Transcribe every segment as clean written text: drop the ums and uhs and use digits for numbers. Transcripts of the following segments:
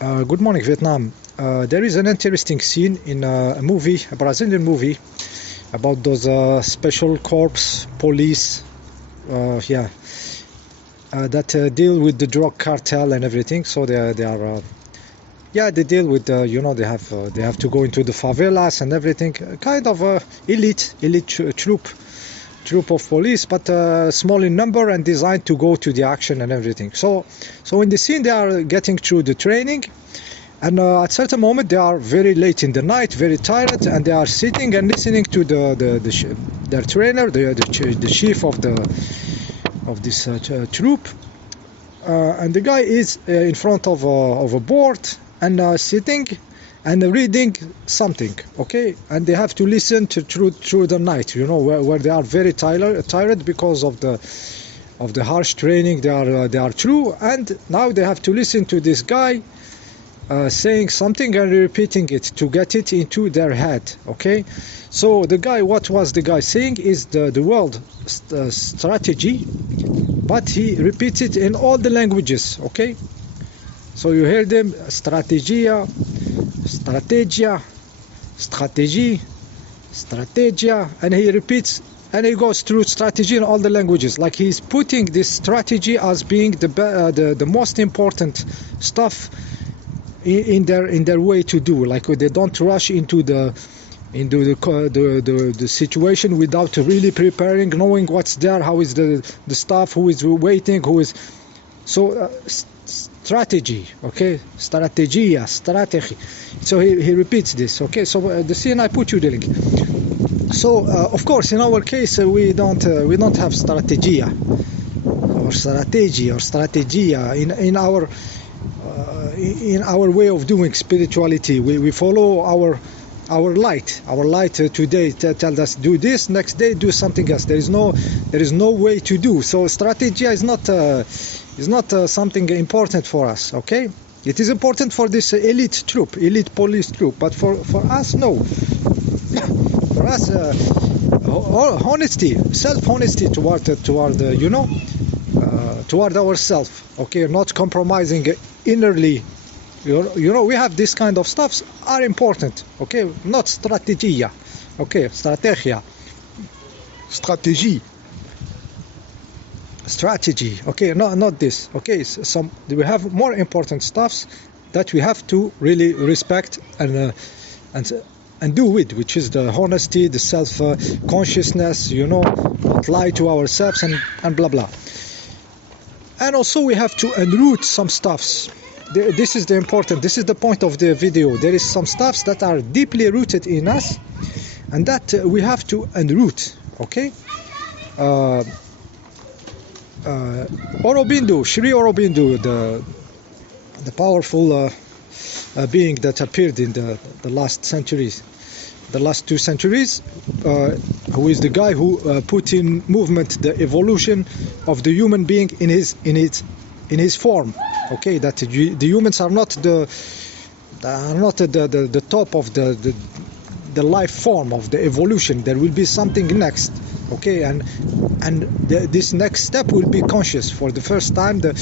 Good morning, Vietnam. There is an interesting scene in a movie, a Brazilian movie, about those special corps police, that deal with the drug cartel and everything. So they deal with they have to go into the favelas and everything. Kind of elite troop of police, but small in number and designed to go to the action and everything. So in the scene they are getting through the training, and at certain moment they are very late in the night, very tired, and they are sitting and listening to their trainer, the chief of this troop, and the guy is in front of a board and sitting and reading something, okay, and they have to listen to through the night, where they are very tired because of the harsh training they are through, and now they have to listen to this guy saying something and repeating it to get it into their head, okay. So what was the guy saying is the world strategy, but he repeats it in all the languages, okay. So you hear them: strategia, strategia, and he repeats, and he goes through strategy in all the languages, like he's putting this strategy as being the most important stuff in their way to do. Like they don't rush into the situation without really preparing, knowing what's there, how is the staff, who is waiting, who is strategy, okay, strategia, strategy. So he repeats this, okay. So the scene I put you the link. So of course in our case we don't have strategia or strategy or strategia in our way of doing spirituality. We follow our light. Our light today tells us do this, next day do something else. There is no way to do. So strategy is not something important for us, okay. It is important for this elite police troop, but for us, no. For us, honesty, self-honesty toward ourselves, okay, not compromising innerly. We have this kind of stuffs are important, okay, not strategia, okay, strategia, strategy, okay, not this, okay. We have more important stuffs that we have to really respect and do with, which is the honesty, the self consciousness, not lie to ourselves and blah blah. And also we have to unroot some stuffs. This is the point of the video. There is some stuffs that are deeply rooted in us, and that we have to unroot, okay. Aurobindo, Sri Aurobindo, the powerful being that appeared in the last centuries, the last 2 centuries, who is the guy who put in movement the evolution of the human being in his form, okay. That the humans are not the top of the life form of the evolution. There will be something next, okay, and this next step will be conscious. For the first time, the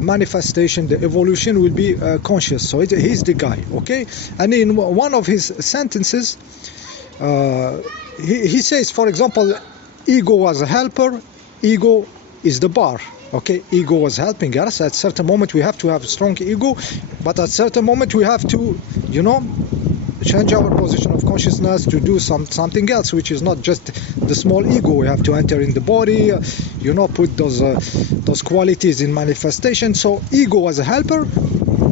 manifestation, the evolution will be conscious. So he's the guy, okay. And in one of his sentences, he says, for example, ego was a helper, ego is the bar, okay. Ego was helping us. At certain moment we have to have a strong ego, but at certain moment we have to change our position of consciousness to do something else, which is not just the small ego. We have to enter in the body, put those qualities in manifestation. So ego as a helper,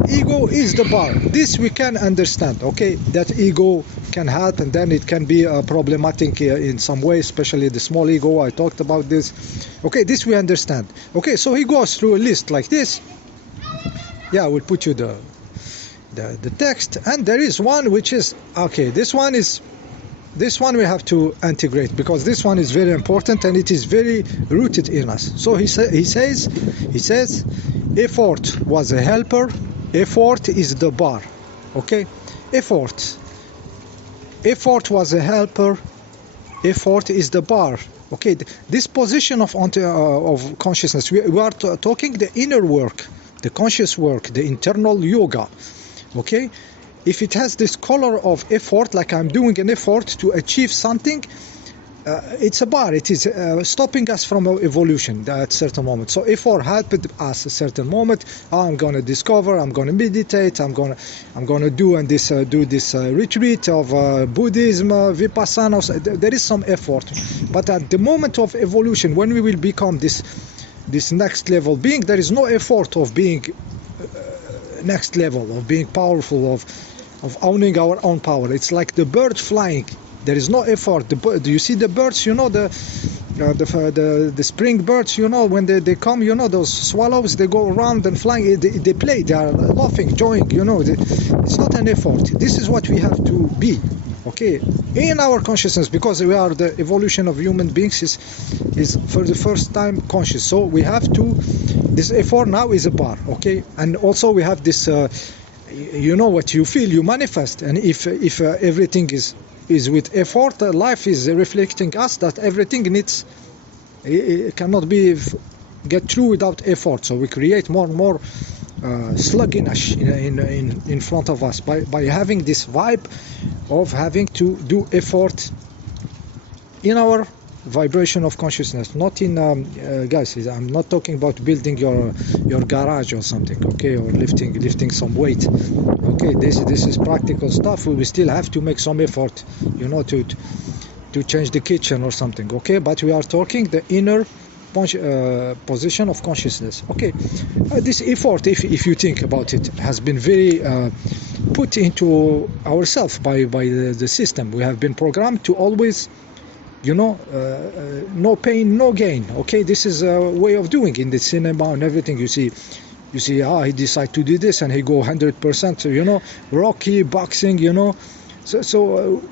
ego is the bar. This we can understand, okay, that ego can help, and then it can be problematic in some way, especially the small ego. I talked about this, okay. This we understand, okay. So he goes through a list like this. Yeah, we'll put you the text, and there is one which is, okay, this one we have to integrate, because this one is very important and it is very rooted in us. So he says effort was a helper, effort is the bar, okay. Effort was a helper, effort is the bar, okay. This position of consciousness, we are talking the inner work, the conscious work, the internal yoga. Okay, if it has this color of effort, like I'm doing an effort to achieve something, it's a bar. It is stopping us from evolution at certain moment. So effort helped us a certain moment. I'm gonna discover. I'm gonna meditate. I'm gonna do this retreat of Buddhism, Vipassana. There is some effort, but at the moment of evolution, when we will become this next level being, there is no effort of being next level, of being powerful, of owning our own power. It's like the bird flying. There is no effort. Do you see the birds? You know, the spring birds. You know, when they come, you know, those swallows, they go around and flying. They play. They are laughing, enjoying. You know, it's not an effort. This is what we have to be. Okay, in our consciousness, because we are the evolution of human beings is for the first time conscious. So we have to. This effort now is a bar. Okay, and also we have this. You know, what you feel, you manifest, and if everything is with effort, life is reflecting us that everything needs, it cannot be get through without effort. So we create more and more sluggishness in front of us by having this vibe of having to do effort in our vibration of consciousness, not in guys, I'm not talking about building your garage or something, okay, or lifting some weight. Okay, this is practical stuff. We still have to make some effort, you know, to change the kitchen or something. Okay, but we are talking the inner position of consciousness. Okay, this effort, if you think about it, has been very put into ourselves by the system. We have been programmed to always, you know, no pain, no gain. Okay, this is a way of doing in the cinema and everything. You see, he decide to do this and he go 100%. You know, Rocky, boxing. You know, so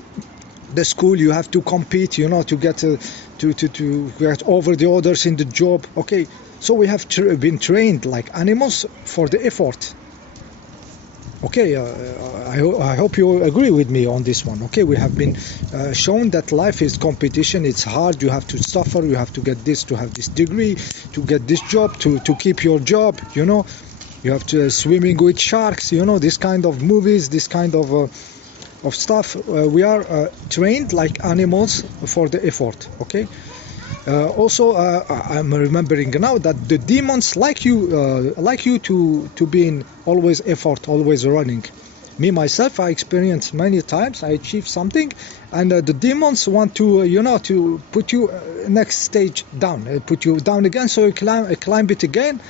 the school, you have to compete. You know, to get to get over the others in the job. Okay, so we have been trained like animals for the effort. Okay, I hope you agree with me on this one. Okay, we have been shown that life is competition. It's hard. You have to suffer. You have to get this to have this degree, to get this job, to keep your job. You know, you have to swimming with sharks. You know, this kind of movies, this kind of stuff. We are trained like animals for the effort. Okay. Also, I'm remembering now that the demons like you to be in always effort, always running. Me myself, I experienced many times. I achieved something, and the demons want to, you know, to put you next stage down, put you down again, so you climb it again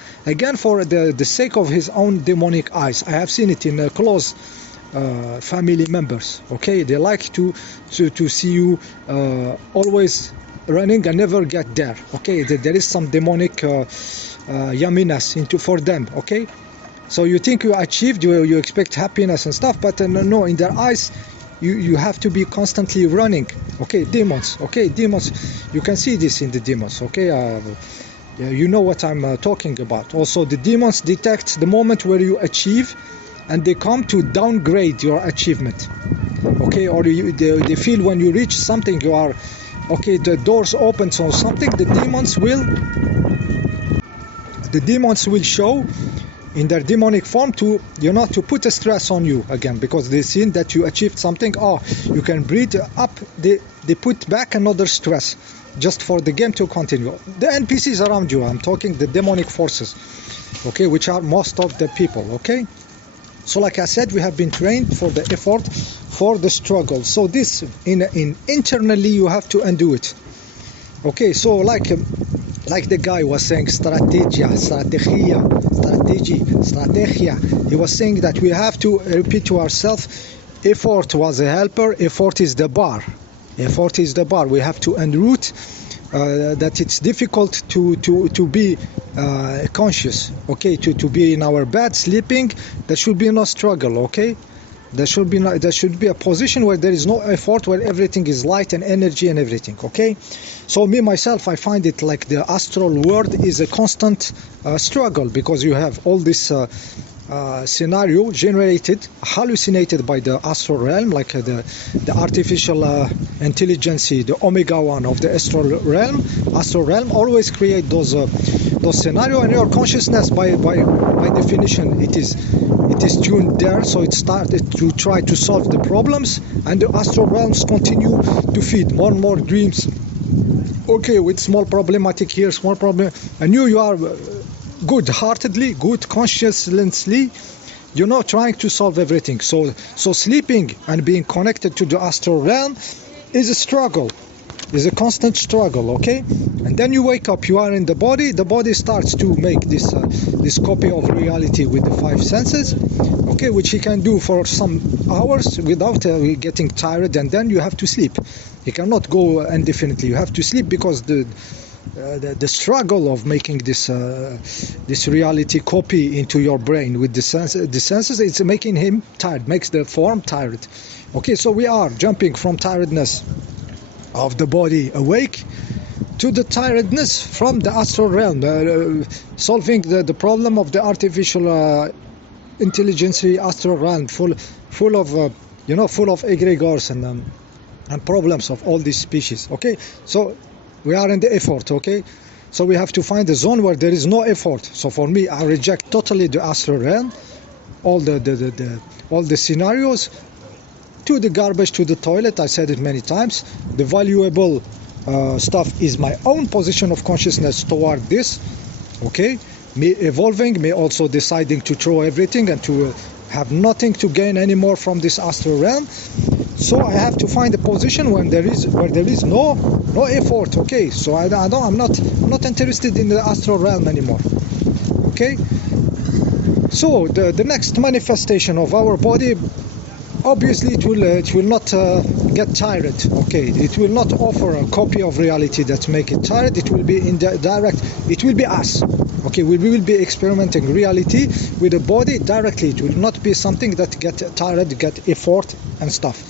for the sake of his own demonic eyes. I have seen it in close family members. Okay, they like to see you always running and never get there. Okay, there is some demonic yumminess for them. Okay, so you think you achieved, you expect happiness and stuff, but no, in their eyes you have to be constantly running. Okay, demons. Okay, demons, you can see this in the demons. Okay, you know what I'm talking about. Also, the demons detect the moment where you achieve, and they come to downgrade your achievement. Okay, or they feel when you reach something, you are okay, the doors open or something, the demons will show in their demonic form to, you know, to put a stress on you again, because they seen that you achieved something. Oh, you can breathe up, they put back another stress just for the game to continue. The NPCs around you, I'm talking the demonic forces, okay, which are most of the people. Okay, so like I said, we have been trained for the effort, for the struggle. So this in internally you have to undo it. Okay, so like the guy was saying, strategia. He was saying that we have to repeat to ourselves, effort was a helper, effort is the bar. Effort is the bar. We have to unroot that it's difficult to be conscious. Okay, to be in our bed sleeping, there should be no struggle. Okay, there should be a position where there is no effort, where everything is light and energy and everything. Okay, so me myself, I find it like the astral world is a constant struggle, because you have all this scenario generated, hallucinated by the astral realm, like the artificial intelligence, the omega one of the astral realm always create those scenario, and your consciousness by definition it it is tuned there, so it started to try to solve the problems, and the astral realms continue to feed more and more dreams. Okay, with small problematic here, small problem, and you are good-heartedly, good consciously, you know, trying to solve everything. So sleeping and being connected to the astral realm is a struggle, is a constant struggle. Okay, and then you wake up, you are in the body starts to make this copy of reality with the five senses, okay, which he can do for some hours without getting tired, and then you have to sleep. You cannot go indefinitely, you have to sleep, because the struggle of making this reality copy into your brain with the senses, it's making him tired, makes the form tired. Okay, so we are jumping from tiredness of the body awake to the tiredness from the astral realm, solving the problem of the artificial intelligence astral realm, full of full of egregores and problems of all these species. Okay, so we are in the effort. Okay, so we have to find a zone where there is no effort. So for me, I reject totally the astral realm, all the scenarios, to the garbage, to the toilet. I said it many times. The valuable stuff is my own position of consciousness toward this. Okay, me evolving, me also deciding to throw everything and to have nothing to gain anymore from this astral realm. So I have to find a position where there is no effort. Okay, so I'm not interested in the astral realm anymore. Okay, so the next manifestation of our body, obviously it will not get tired. Okay, it will not offer a copy of reality that make it tired. It will be direct. It will be us. Okay, we will be experimenting reality with the body directly. It will not be something that get tired, get effort and stuff.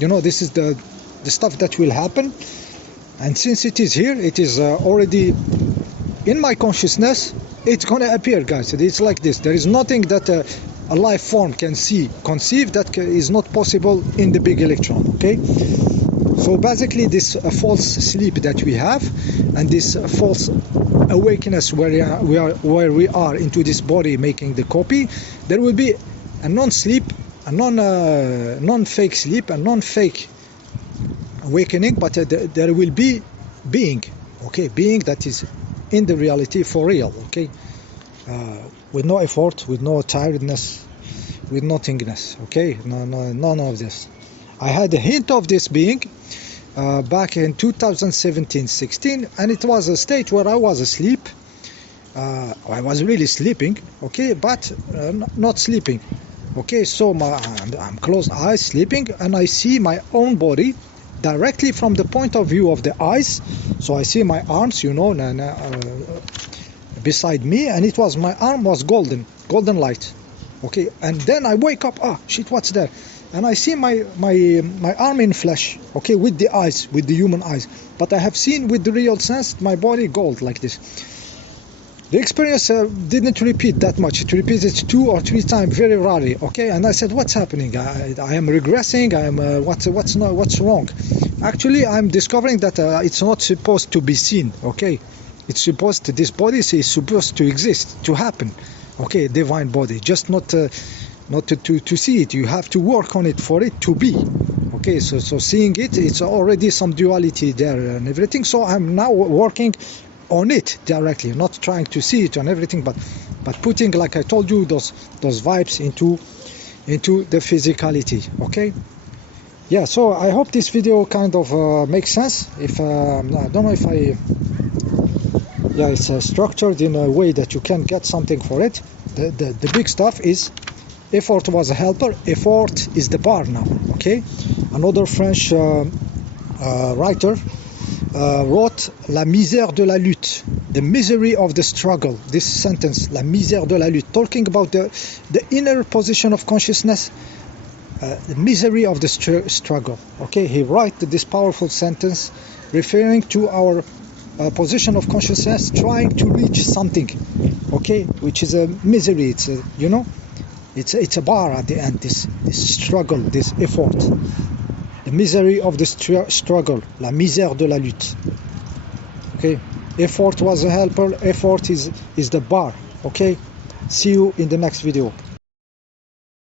You know, this is the stuff that will happen. And since it is here, it is already in my consciousness. It's gonna appear, guys. It's like this. There is nothing that a life form can conceive that is not possible in the big electron. Okay, so basically this false sleep that we have, and this false awakeness where we are into this body making the copy, there will be a non-sleep, a non-fake sleep, a non-fake awakening, but there will be being. Okay, being that is in the reality for real. Okay, with no effort, with no tiredness, with nothingness. Okay, none of this. I had a hint of this being back in 2017-16, and it was a state where I was asleep. I was really sleeping, okay, but not sleeping. Okay, so I'm closed eyes, sleeping, and I see my own body directly from the point of view of the eyes. So I see my arms, you know, beside me, and it was, my arm was golden light. Okay, and then I wake up, shit, what's there? And I see my arm in flesh, okay, with the eyes, with the human eyes, but I have seen with the real sense my body gold like this. The experience didn't repeat that much. It repeated 2 or 3 times very rarely. Okay, and I said, what's happening? I am regressing. I am what's wrong? Actually, I'm discovering that it's not supposed to be seen. Okay, it's supposed to, this body is supposed to exist, to happen. Okay, divine body, just not to see it. You have to work on it for it to be. Okay, so seeing it, it's already some duality there and everything. So I'm now working on it directly, not trying to see it and everything, but putting, like I told you, those vibes into the physicality. Okay, yeah, so I hope this video kind of makes sense. If I don't know if it's structured in a way that you can get something for it. The big stuff is effort was a helper, effort is the bar now. Okay, another French writer wrote La misère de la lutte, the misery of the struggle. This sentence, La misère de la lutte, talking about the inner position of consciousness, the misery of the struggle. Okay, he wrote this powerful sentence referring to our position of consciousness trying to reach something, okay, which is a misery. It's a, you know, it's a bar at the end, this struggle, this effort. The misery of the struggle, la misère de la lutte. Okay, effort was a helper, effort is the bar. Okay, see you in the next video.